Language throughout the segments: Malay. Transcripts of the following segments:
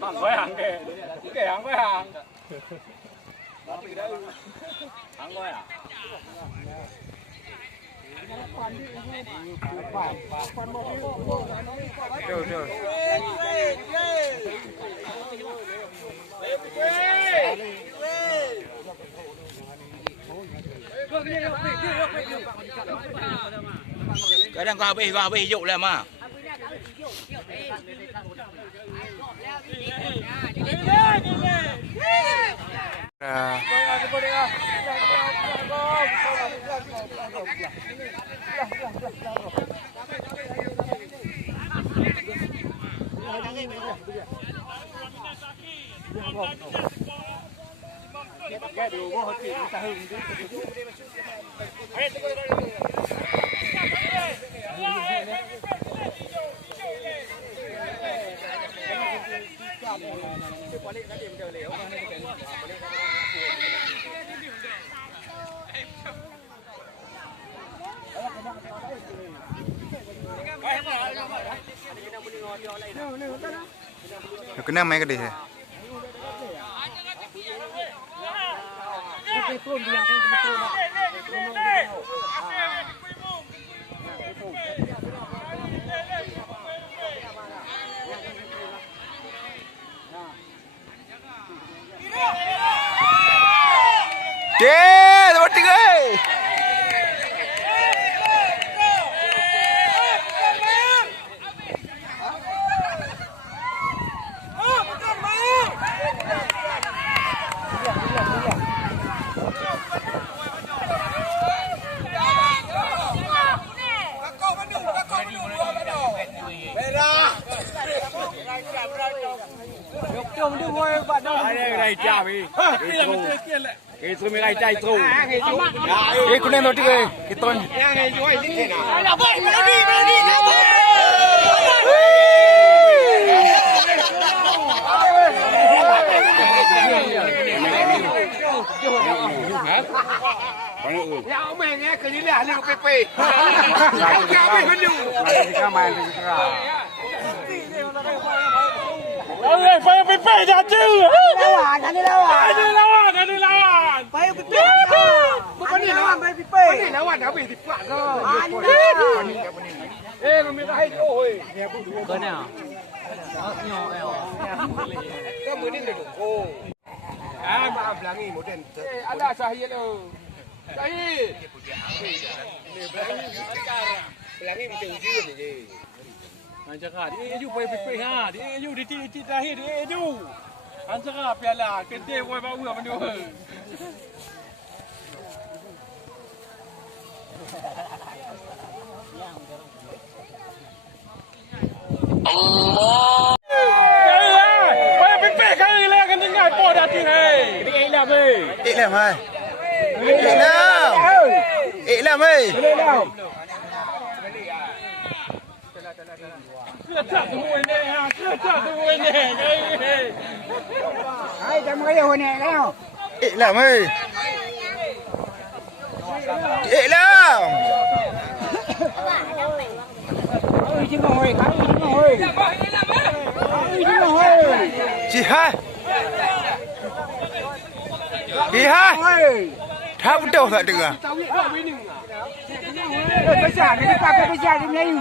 Hàng với hàng kể hàng với hàng. Hàng với à? Được được. Cái đang vào ví dụ là mà. Cái điều có chuyện ta hưng kena main ke dia. Nomor 3. Đây chào đi. Cái tôi mới chạy trâu. Cái con em nomor 3. Cái ton. Ya omeng ya kelila ni PP. Kami hendu. Kami Ôi, phải PP ra chứ. Lawan. Đi lawan. Phải PP. Bukan ni lawan, phải PP. Ni lawan dah habis diplak ke. Lu minta hai oi. Cái nào? Nhỏ. Kamu ni dah doko. Maaf belangi moden. Ada Syahid tu. Syahid. Ni belangi macam dia ni. Cakap dia aju pai pai ha dia aju di terakhir dia aju cakap piala kedai boy bau apa dia Allah pai pai kali lah kan tinggal po dah ting hai dia ilam oi Iklam hai. Iklam hai. Cak semua ni ha, cak semua ni. Hai, kamu kaya hone kau. Iklam hai. Iklam. Oi, jingo hoi, jingo hoi. Jihad. Dah betul tak dengar? Besar, dia pakai besar di Melayu.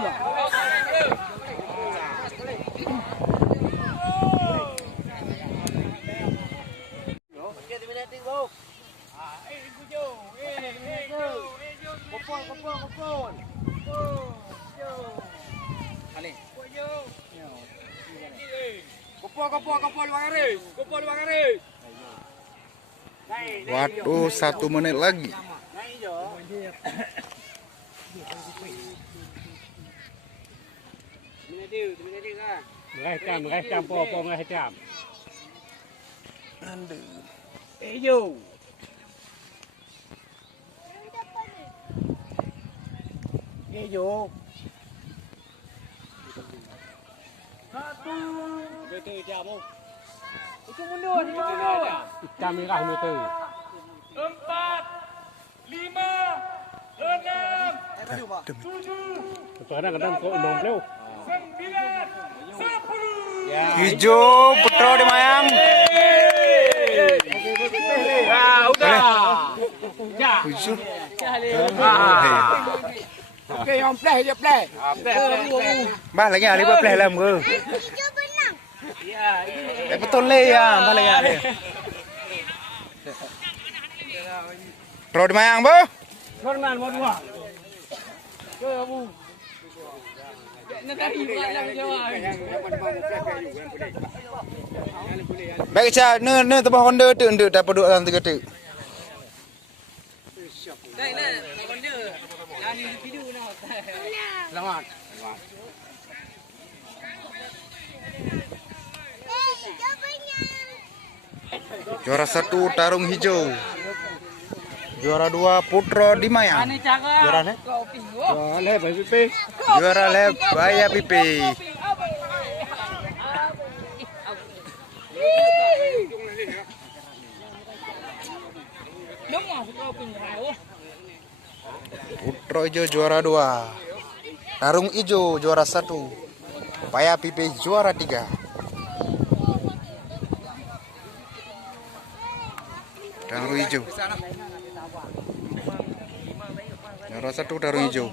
Kopol luar garis. Waduh, 1 menit lagi. Mengaitkan po mengaitkan. Ejo. Satu. Betul jam. Itu mundur. Jam merah meter. 4, 5, 6, 7, Dem. kadang-kadang kok 6 9, 10. Hijau Putra Dimayang. udah. Hijau. Okey, yang play je play. Bah lagi ali buat play lam ke. Betul le ya, bah lagi ali. Putra Dimayang, Bu. Normal mau dua. Ke Abu. Nak cari buat jawab. Baik cha, ne tebah Honda tu nduk dapat duk dalam 3 tu. Selamat. Juara 1 Tarung Hijau. Juara 2 Putra Dimayang. Juara le? Boleh bagi pi. Juara le Baya Pipi. Putra Hijau juara 2. Tarung Hijau juara 1. Baya Pipi juara 3. Tarung Hijau. Juara 1 Tarung Hijau.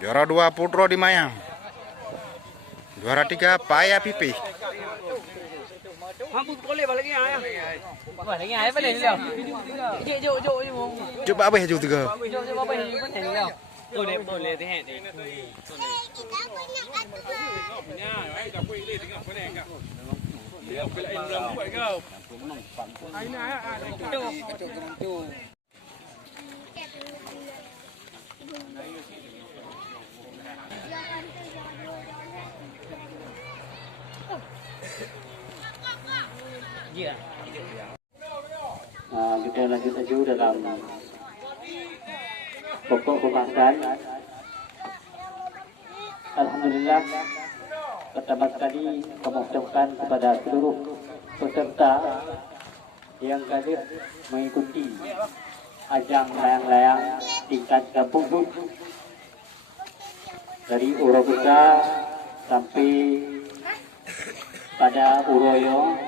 Juara 2 Putra Dimayang. Juara 3 Baya Pipi. Hambu boleh balik ni ayah. Balik ni ayah boleh leo. Jom jom. Coba apa hijau 3? Jom apa ni pun boleh leo. Boleh teh ni. Kita lanjut saja dalam pokok pembahasan. Alhamdulillah, pertama sekali kami ucapkan kepada seluruh peserta yang hadir mengikuti ajang layang-layang tingkat kampung Hud dari Urobuka sampai pada Uroyo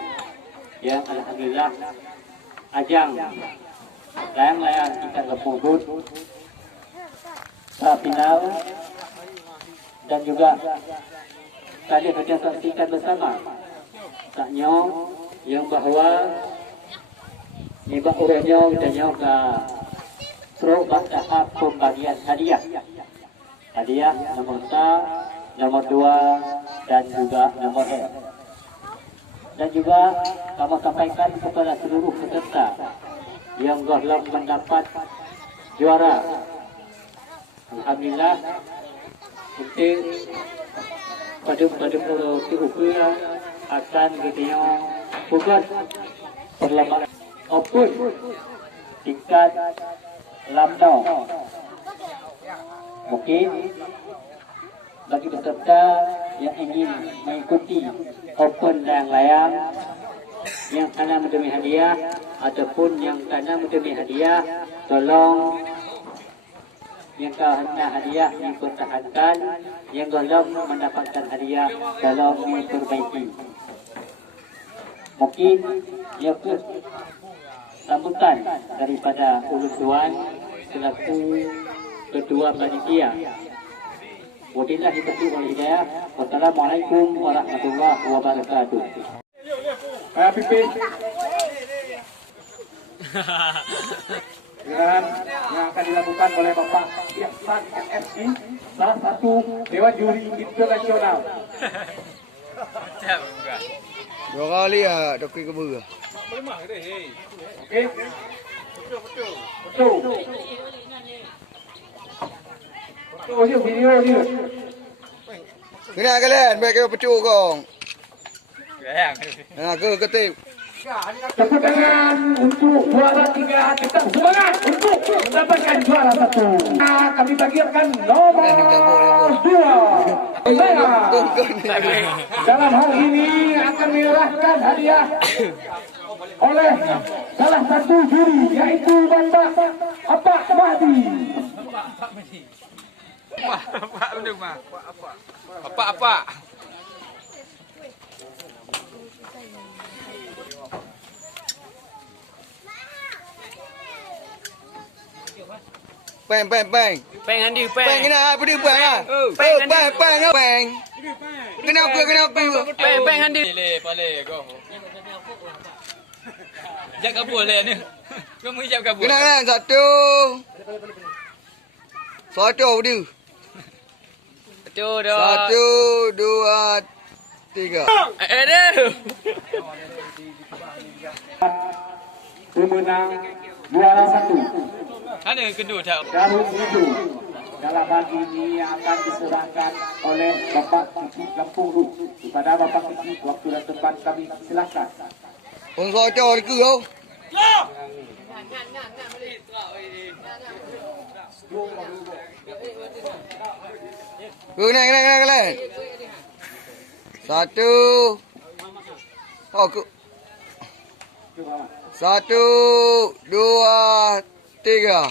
yang alhamdulillah ajang layang-layang tingkat kampung Hud tahap final dan juga kalian sudah saksikan bersama taknya yang bahawa ibak urangnya kita nyaw ke pro tahap pembagian hadiah nomor 1, nomor 2 dan juga nomor 2. Dan juga kami sampaikan kepada seluruh peserta yang telah mendapat juara. Alhamdulillah, untuk pada tiga akan kita fokus perlombaan opus tingkat lamno. Mungkin bagi peserta yang ingin mengikuti open layang-layang yang sana menerima hadiah ataupun yang sana menerima hadiah, tolong yang kena hadiah dipertahankan, yang belum mendapatkan hadiah tolong diperbaiki. Mungkin ia pun sambutan daripada Ulun Tuan selaku ketua panitia. Wabillahi taufiq wal hidayah. Wassalamualaikum warahmatullahi wabarakatuh. Pipi. Gerahan yang akan dilakukan oleh Bapak Ihsan MSI, salah satu Dewan Juri Internasional. Dua kali ya, dokui ke burung. Okey. Betul. Betul video dia. Kena kalian, baik ke pecu kong. Nah, ke ketip. Tepuk tangan untuk juara 3. Tetap semangat untuk mendapatkan juara 1. Kami bagikan nomor 2. Dalam hal ini akan menyerahkan hadiah oleh salah satu juri, yaitu Bapak Mahdi. Apa benda mah? Apa? Bang. Peng handi peng. Bang kena apa dia bang ah? Bang. Kena aku. Peng handi. Pale go. Jangan kabur le ni. Kau menghijab kabur. Kena kan satu. Satu dia. Satu, dua. 1, 2, 3. Aduh. Pemenang juara 1 Mana kedua tak? Darul Ijo. Dalaman ini akan diserahkan oleh Bapak Kiki Lampung kepada Bapak Kiki. Waktu dan tempat kami silakan. Ông rồi cho đi cưa không? Cưa này. Satu. Oh, 1, 2, 3.